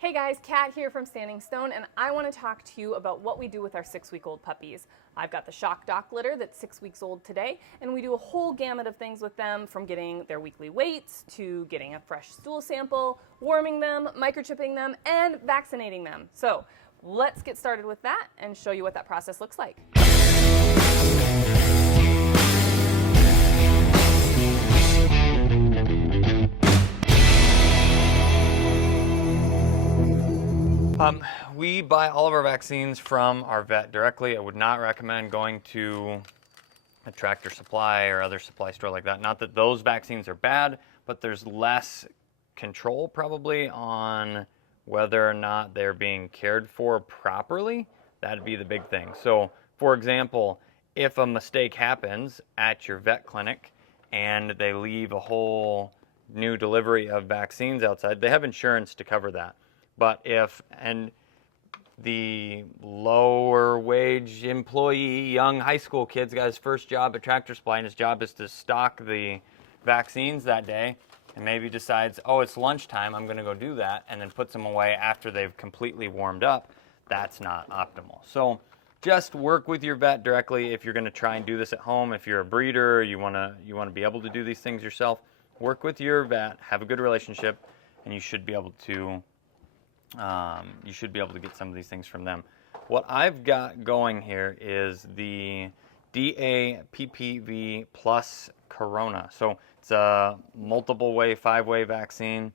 Hey guys, Kat here from Standing Stone, and I want to talk to you about what we do with our 6-week-old puppies. I've got the Shock Doc litter that's 6 weeks old today, and we do a whole gamut of things with them, from getting their weekly weights to getting a fresh stool sample, warming them, microchipping them, and vaccinating them. So let's get started with that and show you what that process looks like. We buy all of our vaccines from our vet directly. I would not recommend going to a Tractor Supply or other supply store like that. Not that those vaccines are bad, but there's less control probably on whether or not they're being cared for properly. That'd be the big thing. So, for example, if a mistake happens at your vet clinic and they leave a whole new delivery of vaccines outside, they have insurance to cover that. But if the lower wage employee, young high school kid's got his first job at Tractor Supply and his job is to stock the vaccines that day, and maybe decides, oh, it's lunchtime, I'm going to go do that, and then puts them away after they've completely warmed up, that's not optimal. So just work with your vet directly if you're going to try and do this at home. If you're a breeder, you want to be able to do these things yourself, work with your vet, have a good relationship, and you should be able to get some of these things from them. What I've got going here is the DAPPV plus Corona. So it's a multiple way, 5-way vaccine,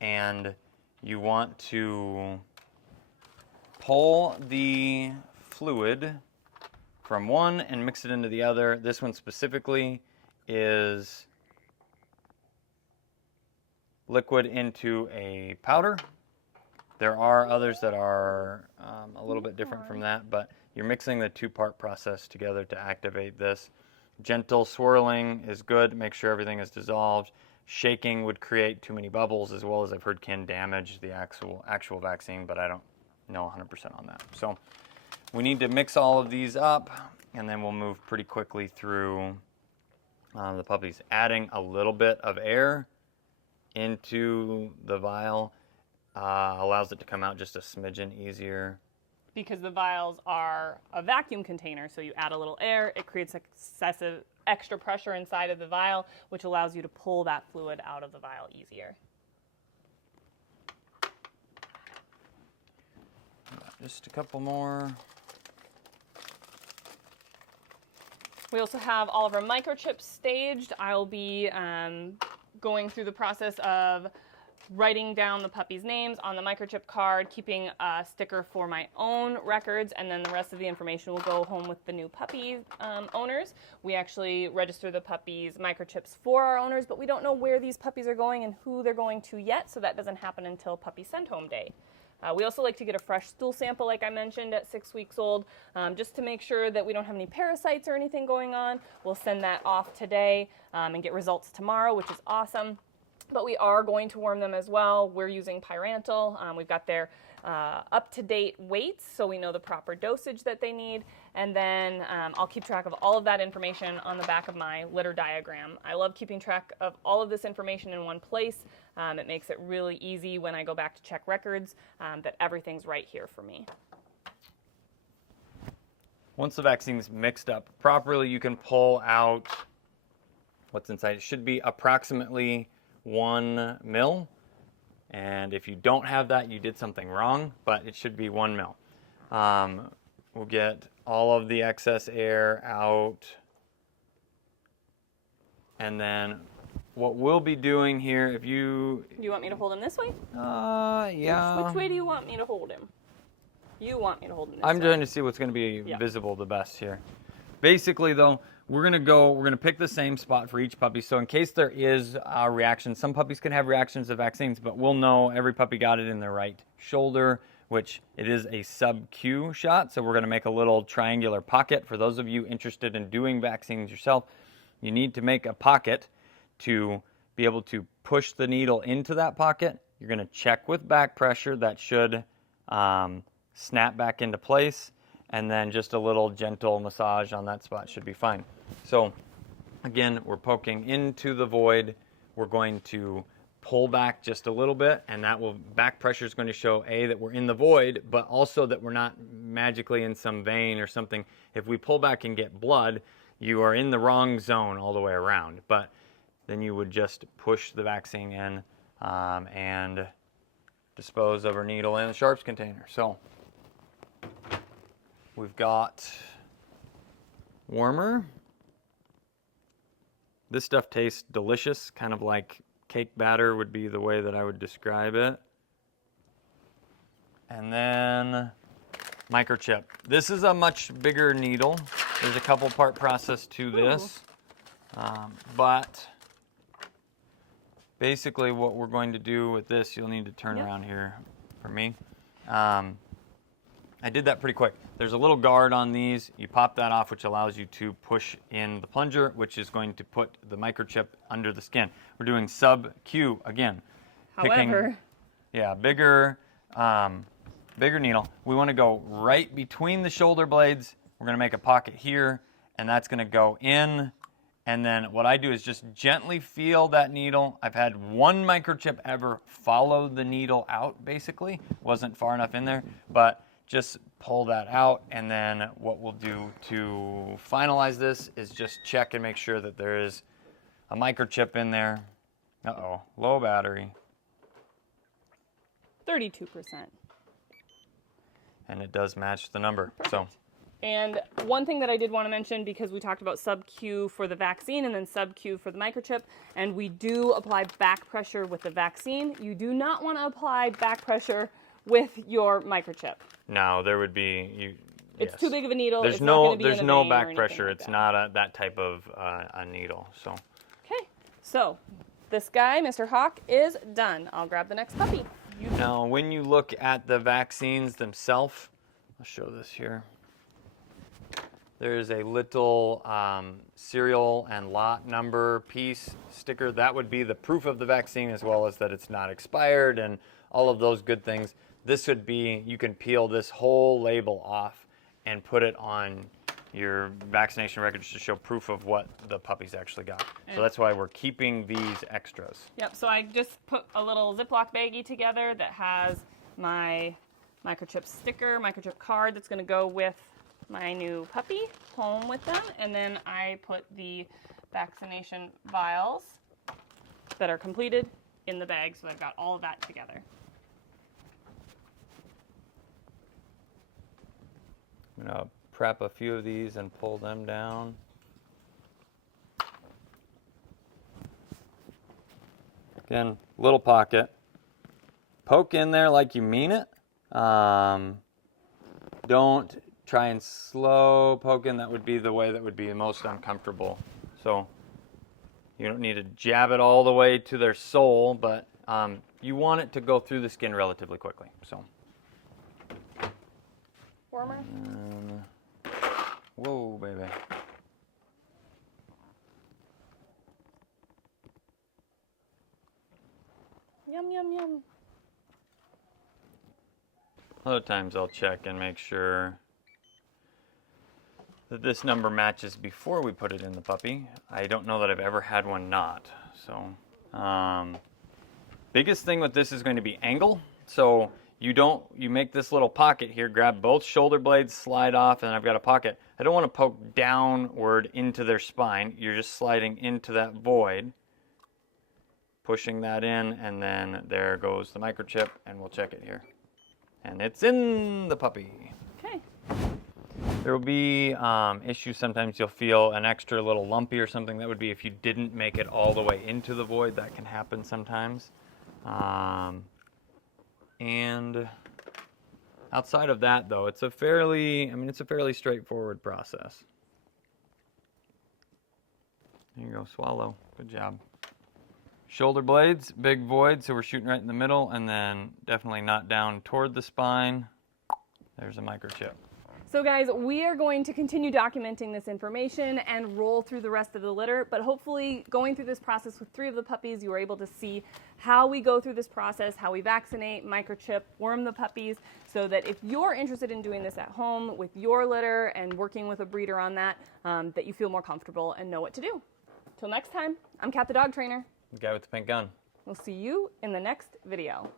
and you want to pull the fluid from one and mix it into the other. This one specifically is liquid into a powder. There are others that are a little bit different from that, but you're mixing the two-part process together to activate this. Gentle swirling is good. Make sure everything is dissolved. Shaking would create too many bubbles, as well as I've heard can damage the actual vaccine, but I don't know 100% on that. So we need to mix all of these up, and then we'll move pretty quickly through the puppies. Adding a little bit of air into the vial allows it to come out just a smidgen easier. Because the vials are a vacuum container, so you add a little air, it creates excessive extra pressure inside of the vial, which allows you to pull that fluid out of the vial easier. Just a couple more. We also have all of our microchips staged. I'll be going through the process of writing down the puppy's names on the microchip card, keeping a sticker for my own records, and then the rest of the information will go home with the new puppy owners. We actually register the puppies' microchips for our owners, but we don't know where these puppies are going and who they're going to yet, so that doesn't happen until puppy send home day. We also like to get a fresh stool sample, like I mentioned, at 6 weeks old, just to make sure that we don't have any parasites or anything going on. We'll send that off today and get results tomorrow, which is awesome. But we are going to worm them as well. We're using Pyrantel. We've got their up-to-date weights, so we know the proper dosage that they need. And then I'll keep track of all of that information on the back of my litter diagram. I love keeping track of all of this information in one place. It makes it really easy when I go back to check records that everything's right here for me. Once the vaccine's mixed up properly, you can pull out what's inside. It should be approximately 1 mil, and if you don't have that, you did something wrong, but it should be 1 mil. We'll get all of the excess air out, and then what we'll be doing here, if you... You want me to hold him this way? Yeah. Which way do you want me to hold him? You want me to hold him this way. I'm trying to see what's going to be visible the best here. Basically, though, we're going to pick the same spot for each puppy. So in case there is a reaction, some puppies can have reactions to vaccines, but we'll know every puppy got it in the right shoulder, which it is a sub-Q shot. So we're going to make a little triangular pocket. For those of you interested in doing vaccines yourself, you need to make a pocket to be able to push the needle into that pocket. You're going to check with back pressure. That should snap back into place. And then just a little gentle massage on that spot should be fine. So again, we're poking into the void. We're going to pull back just a little bit, and that will, back pressure is going to show that we're in the void, but also that we're not magically in some vein or something. If we pull back and get blood, you are in the wrong zone all the way around. But then you would just push the vaccine in and dispose of our needle in the sharps container. So we've got Dewormer. This stuff tastes delicious, kind of like cake batter would be the way that I would describe it. And then microchip. This is a much bigger needle. There's a couple part process to this. But basically what we're going to do with this, you'll need to turn around here for me. I did that pretty quick. There's a little guard on these. You pop that off, which allows you to push in the plunger, which is going to put the microchip under the skin. We're doing sub-Q again. However, bigger needle. We want to go right between the shoulder blades. We're going to make a pocket here, and that's going to go in. And then what I do is just gently feel that needle. I've had one microchip ever follow the needle out, basically. Wasn't far enough in there, but just pull that out. And then what we'll do to finalize this is just check and make sure that there is a microchip in there. Uh-oh, low battery. 32%. And it does match the number. So. And one thing that I did want to mention, because we talked about sub-Q for the vaccine and then sub-Q for the microchip, and we do apply back pressure with the vaccine. You do not want to apply back pressure with your microchip. No, there would be. It's too big of a needle. There's it's not no, gonna be there's in a no vein back or pressure. like It's that. not that type of a needle. So. Okay, so this guy, Mr. Hawk, is done. I'll grab the next puppy. Now, when you look at the vaccines themselves, I'll show this here. There's a little serial and lot number piece sticker. That would be the proof of the vaccine, as well as that it's not expired and all of those good things. This would be, you can peel this whole label off and put it on your vaccination records to show proof of what the puppies actually got. So that's why we're keeping these extras. Yep, so I just put a little Ziploc baggie together that has my microchip sticker, microchip card that's going to go with my new puppy home with them, and then I put the vaccination vials that are completed in the bag, so I've got all of that together. I'm going to prep a few of these and pull them down. Again, little pocket. Poke in there like you mean it. Don't try and slow poke in. That would be the way that would be most uncomfortable. So you don't need to jab it all the way to their soul, but you want it to go through the skin relatively quickly. So. Warmer? Whoa, baby. Yum, yum, yum. Other times I'll check and make sure that this number matches before we put it in the puppy. I don't know that I've ever had one not. So, biggest thing with this is going to be angle. So you make this little pocket here, grab both shoulder blades, slide off, and I've got a pocket. I don't want to poke downward into their spine. You're just sliding into that void, pushing that in, and then there goes the microchip, and we'll check it here. And it's in the puppy. Okay. There will be issues. Sometimes you'll feel an extra little lumpy or something. That would be if you didn't make it all the way into the void. That can happen sometimes. And outside of that, though, it's a fairly straightforward process. There you go, swallow. Good job. Shoulder blades, big void, so we're shooting right in the middle, and then definitely not down toward the spine. There's a microchip. So guys, we are going to continue documenting this information and roll through the rest of the litter, but hopefully going through this process with 3 of the puppies, you were able to see how we go through this process, how we vaccinate, microchip, worm the puppies, so that if you're interested in doing this at home with your litter and working with a breeder on that, that you feel more comfortable and know what to do. Till next time, I'm Kat the dog trainer. The guy with the pink gun. We'll see you in the next video.